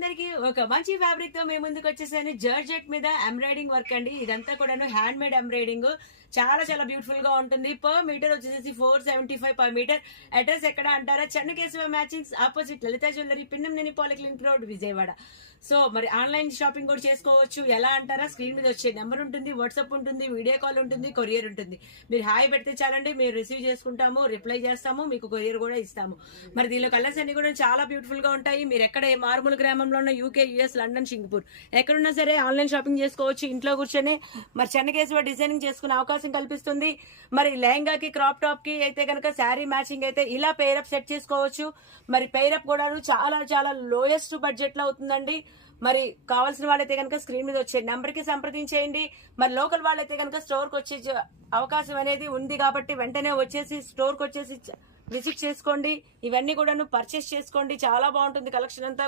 అందరికి ఒక మంచి ఫ్యాబ్రిక్ తో మేము ముందుకు వచ్చేసాను. జార్జెట్ మీద ఎంబ్రాయిడింగ్ వర్క్ అండి. ఇదంతా కూడాను హ్యాండ్ మేడ్ ఎంబ్రాయిడింగ్. చాలా చాలా బ్యూటిఫుల్ గా ఉంటుంది. పర్ మీటర్ వచ్చేసి 475 పర్ మీటర్. అడ్రస్ ఎక్కడ అంటారా? Chennakesava matchings opposite Lalitha jewellery, Pinnamneni polyclinic road, Vijayawada. So మరి ఆన్లైన్ షాపింగ్ కూడా చేసుకోవచ్చు. ఎలా అంటారా? స్క్రీన్ మీద వచ్చే నెంబర్ ఉంటుంది, వాట్సాప్ ఉంటుంది, వీడియో కాల్ ఉంటుంది, కొరియర్ ఉంటుంది. మీరు హాయ్ పెడితే చాలండి, మీరు రిసీవ్ చేసుకుంటాము, రిప్లై చేస్తాము, మీకు కొరియర్ కూడా ఇస్తాము. మరి దీనిలో కలర్స్ అన్ని కూడా చాలా బ్యూటిఫుల్ గా ఉంటాయి. మీరు ఎక్కడ ఏ మారుమూల గ్రామంలో ఉన్న యూకే, యుఎస్, లండన్, సింగపూర్ ఎక్కడున్నా సరే ఆన్లైన్ షాపింగ్ చేసుకోవచ్చు. ఇంట్లో కూర్చొని మరి చెన్నకేశవ డిజైనింగ్ చేసుకునే అవకాశం కల్పిస్తుంది. మరి లెహంగాకి, క్రాప్ టాప్ కి అయితే కనుక శారీ మ్యాచింగ్ అయితే ఇలా పేరప్ సెట్ చేసుకోవచ్చు. మరి పేరప్ కూడా చాలా చాలా లోయెస్ట్ బడ్జెట్ లో అవుతుందండి. మరి కావాల్సిన వాళ్ళైతే కనుక స్క్రీన్ మీద వచ్చే నెంబర్ కి సంప్రదించేయండి. మరి లోకల్ వాళ్ళైతే కనుక స్టోర్ కి వచ్చే అవకాశం అనేది ఉంది కాబట్టి వెంటనే వచ్చేసి స్టోర్ కి వచ్చేసి విజిట్ చేసుకోండి. ఇవన్నీ కూడా పర్చేస్ చేసుకోండి. చాలా బాగుంటుంది కలెక్షన్ అంతా.